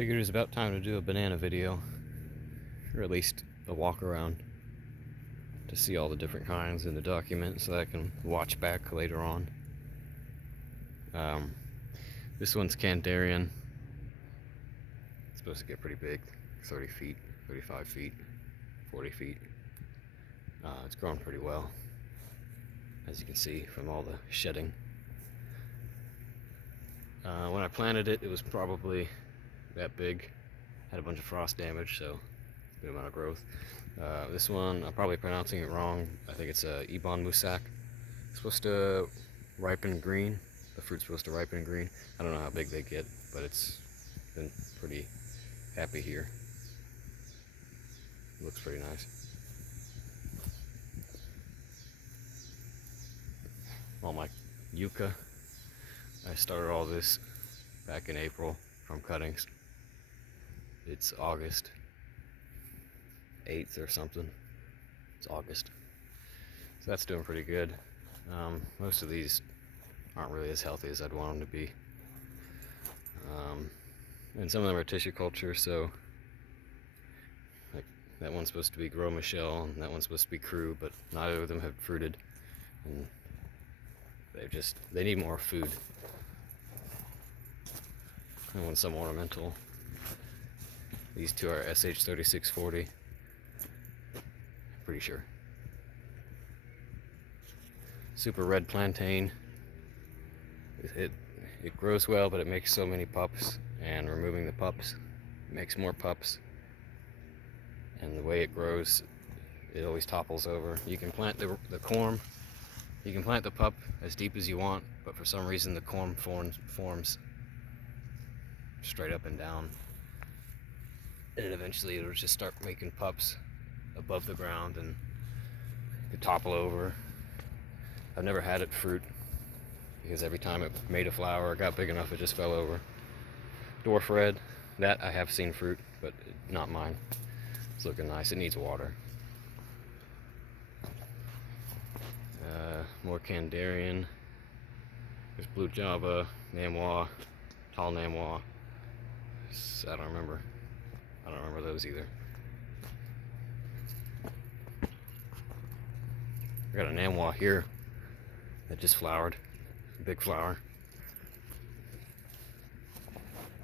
Figured it was about time to do a banana video, or at least a walk around to see all the different kinds in the document so that I can watch back later on. This one's Candarian. It's supposed to get pretty big, 30 feet, 35 feet, 40 feet. It's grown pretty well, as you can see from all the shedding. When I planted it, it was probably that big. Had a bunch of frost damage, so good amount of growth. This one, I'm probably pronouncing it wrong. I think it's a Ebon Musak. It's supposed to ripen green. The fruit's supposed to ripen green. I don't know how big they get, but it's been pretty happy here. It looks pretty nice. All my yucca. I started all this back in April from cuttings. It's August 8th or something. It's August. So that's doing pretty good. Most of these aren't really as healthy as I'd want them to be. And some of them are tissue culture, so like that one's supposed to be Gros Michel and that one's supposed to be Cru, but neither of them have fruited. And they need more food. That one's some ornamental. These two are SH3640. Pretty sure. Super red plantain. It grows well, but it makes so many pups, and removing the pups makes more pups. And the way it grows, it always topples over. You can plant the corm. You can plant the pup as deep as you want, but for some reason the corm forms straight up and down. And eventually it'll just start making pups above the ground and it topple over. I've never had it fruit because every time it made a flower or got big enough, it just fell over. Dwarf red, that I have seen fruit, but not mine. It's looking nice. It needs water. More Candarian. There's Blue Java, Namwa, Tall Namwa. I don't remember those either. I got a Namwa here that just flowered. Big flower.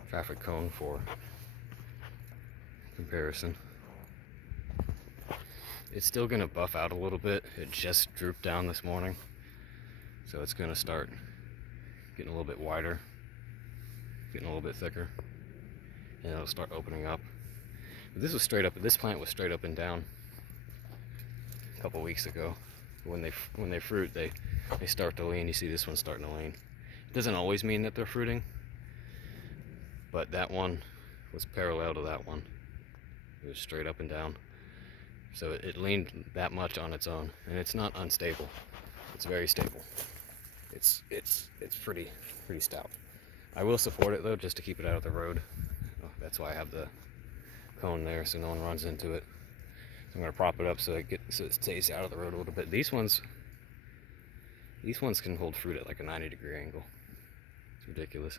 Traffic cone for comparison. It's still gonna buff out a little bit. It just drooped down this morning, so it's gonna start getting a little bit wider, getting a little bit thicker, and it'll start opening up. But this was straight up. This plant was straight up and down a couple weeks ago. When they fruit, they start to lean. You see this one starting to lean. It doesn't always mean that they're fruiting, but that one was parallel to that one. It was straight up and down. So it leaned that much on its own, and it's not unstable. It's very stable. It's pretty stout. I will support it though, just to keep it out of the road. That's why I have the cone there, so no one runs into it. So I'm gonna prop it up so it stays out of the road a little bit. These ones can hold fruit at like a 90-degree angle. It's ridiculous.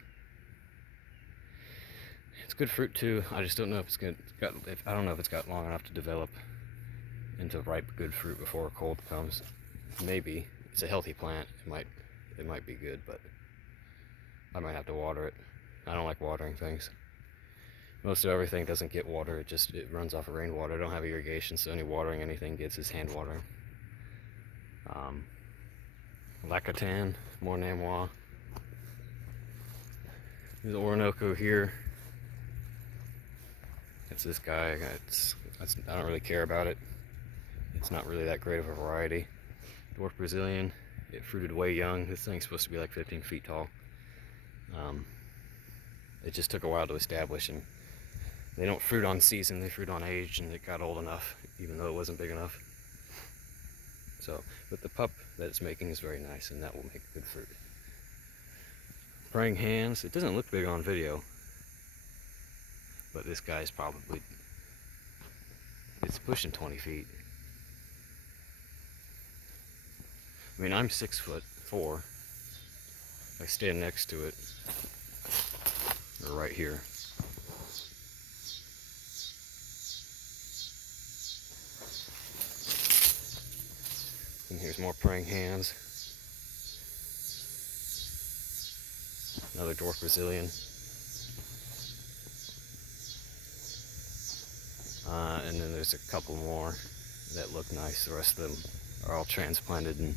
It's good fruit too. I just don't know if I don't know if it's got long enough to develop into ripe good fruit before cold comes. Maybe. It's a healthy plant. It might be good, but I might have to water it. I don't like watering things. Most of everything doesn't get water. It runs off of rainwater. I don't have irrigation, so any watering anything gets is hand watering. Lacatan, more Namwa. There's Orinoco here. It's this guy. I don't really care about it. It's not really that great of a variety. Dwarf Brazilian. It fruited way young. This thing's supposed to be like 15 feet tall. It just took a while to establish, and they don't fruit on season, they fruit on age, and it got old enough, even though it wasn't big enough. So, but the pup that it's making is very nice, and that will make good fruit. Praying hands. It doesn't look big on video, but this guy's probably, it's pushing 20 feet. I mean, I'm 6'4". I stand next to it, or right here. And here's more praying hands. Another dwarf Brazilian. And then there's a couple more that look nice. The rest of them are all transplanted and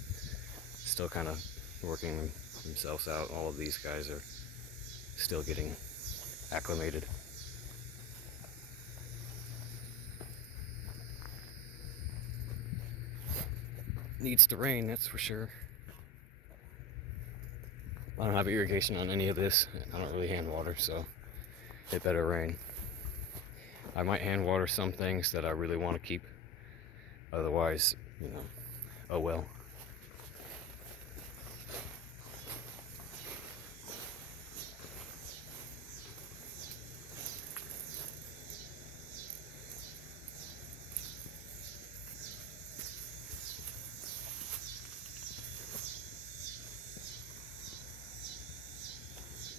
still kind of working themselves out. All of these guys are still getting acclimated. Needs to rain, that's for sure. I don't have irrigation on any of this. I don't really hand water, so it better rain. I might hand water some things that I really want to keep. Otherwise, oh well.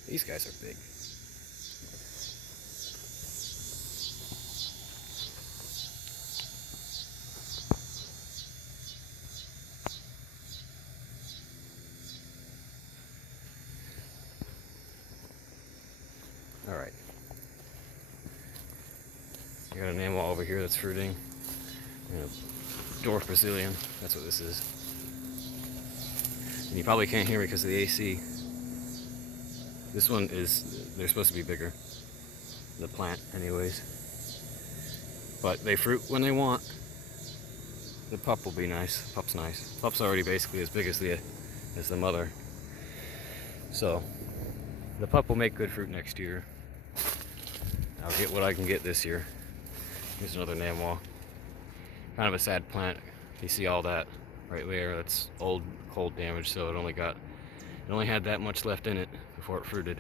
These guys are big. All right. I got an animal over here that's fruiting. Dwarf Brazilian. That's what this is. And you probably can't hear me because of the AC. This one they're supposed to be bigger. The plant, anyways. But they fruit when they want. The pup will be nice. Pup's nice. Pup's already basically as big as the mother. So the pup will make good fruit next year. I'll get what I can get this year. Here's another Namwa. Kind of a sad plant. You see all that right there? That's old cold damage, so it only had that much left in it before it fruited.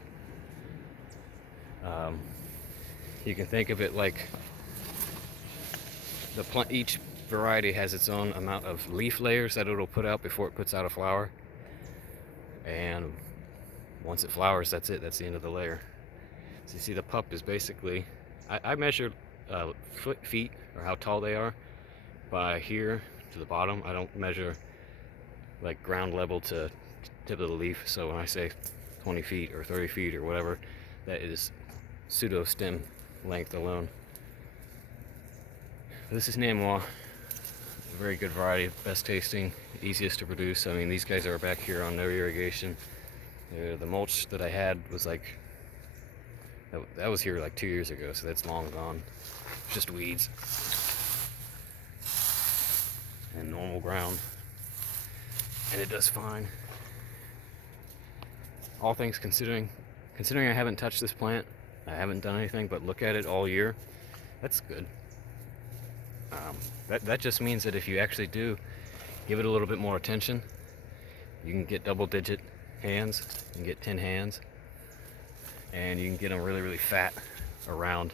You can think of it like each variety has its own amount of leaf layers that it'll put out before it puts out a flower. And once it flowers, that's it. That's the end of the layer. So you see the pup is basically, I measure feet, or how tall they are, by here to the bottom. I don't measure like ground level to tip of the leaf. So when I say 20 feet or 30 feet or whatever, that is pseudo stem length alone. This is Namwa, a very good variety, best tasting, easiest to produce. I mean, these guys are back here on no irrigation. The mulch that I had was like, that was here like 2 years ago, so that's long gone. It's just weeds and normal ground, and it does fine. All things considering I haven't touched this plant, I haven't done anything but look at it all year, that's good. That just means that if you actually do give it a little bit more attention, you can get double-digit hands, you can get 10 hands, and you can get them really, really fat around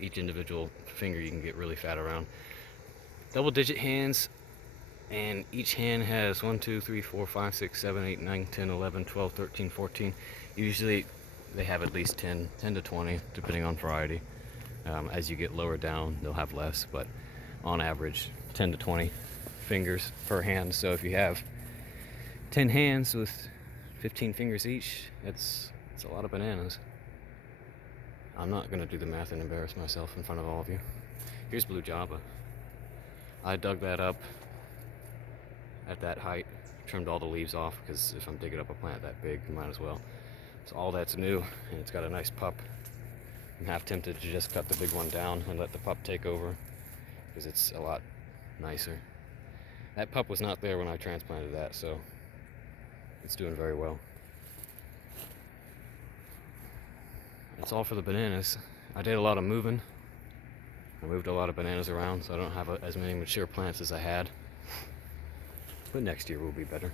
each individual finger. You can get really fat around. Double-digit hands, and each hand has 1, 2, 3, 4, 5, 6, 7, 8, 9, 10, 11, 12, 13, 14. Usually they have at least 10 to 20, depending on variety. As you get lower down, they'll have less, but on average, 10 to 20 fingers per hand. So if you have 10 hands with 15 fingers each, it's a lot of bananas. I'm not going to do the math and embarrass myself in front of all of you. Here's Blue Java. I dug that up at that height, trimmed all the leaves off, because if I'm digging up a plant that big, you might as well. So all that's new, and it's got a nice pup. I'm half tempted to just cut the big one down and let the pup take over, because it's a lot nicer. That pup was not there when I transplanted that, so it's doing very well. That's all for the bananas. I did a lot of moving. I moved a lot of bananas around, so I don't have as many mature plants as I had. But next year will be better.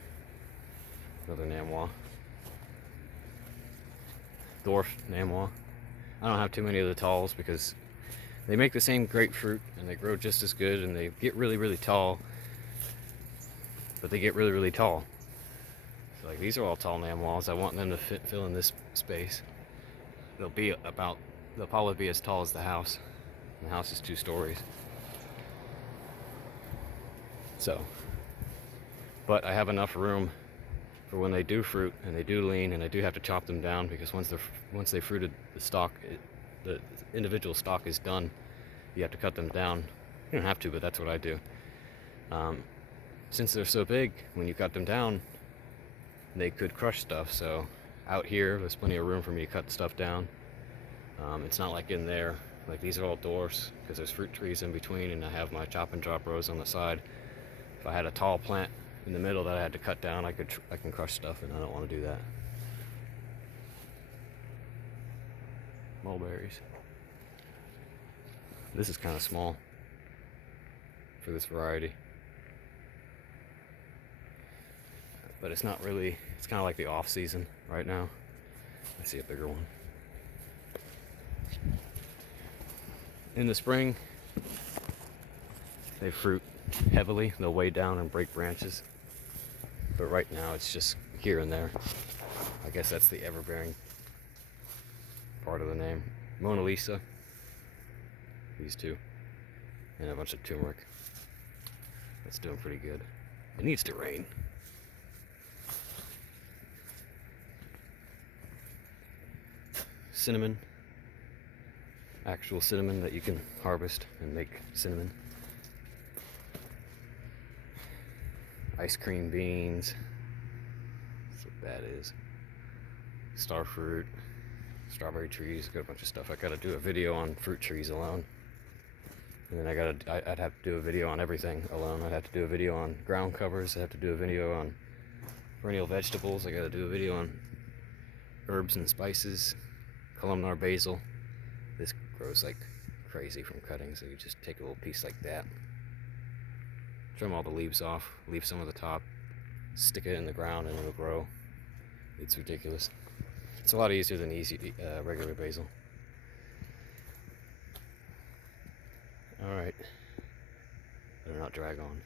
Another Namwa. Dwarf Namwa. I don't have too many of the talls because they make the same grapefruit and they grow just as good and they get really, really tall. But they get really, really tall. So like these are all tall Namwas. I want them to fill in this space. They'll probably be as tall as the house. The house is 2 stories. So But I have enough room for when they do fruit and they do lean, and I do have to chop them down because once they fruited, the stalk, the individual stalk is done. You have to cut them down. You don't have to, but that's what I do. Since they're so big, when you cut them down, they could crush stuff. So out here, there's plenty of room for me to cut stuff down. It's not like in there. Like these are all dwarfs because there's fruit trees in between, and I have my chop and drop rows on the side. If I had a tall plant in the middle that I had to cut down, I can crush stuff, and I don't want to do that. Mulberries. This is kind of small for this variety, but it's not really. It's kind of like the off season right now. I see a bigger one. In the spring, they fruit heavily. They'll weigh down and break branches. But right now, it's just here and there. I guess that's the everbearing part of the name. Mona Lisa. These two. And a bunch of turmeric. That's doing pretty good. It needs to rain. Cinnamon. Actual cinnamon that you can harvest and make cinnamon. Ice cream beans. That's what that is. Starfruit. Strawberry trees. Got a bunch of stuff. I gotta do a video on fruit trees alone. And then I'd have to do a video on everything alone. I'd have to do a video on ground covers. I'd have to do a video on perennial vegetables. I gotta do a video on herbs and spices. Columnar basil. This grows like crazy from cutting, so you just take a little piece like that, trim all the leaves off, leave some of the top, stick it in the ground, and it'll grow. It's ridiculous. It's a lot easier than regular basil. Alright, better not drag on.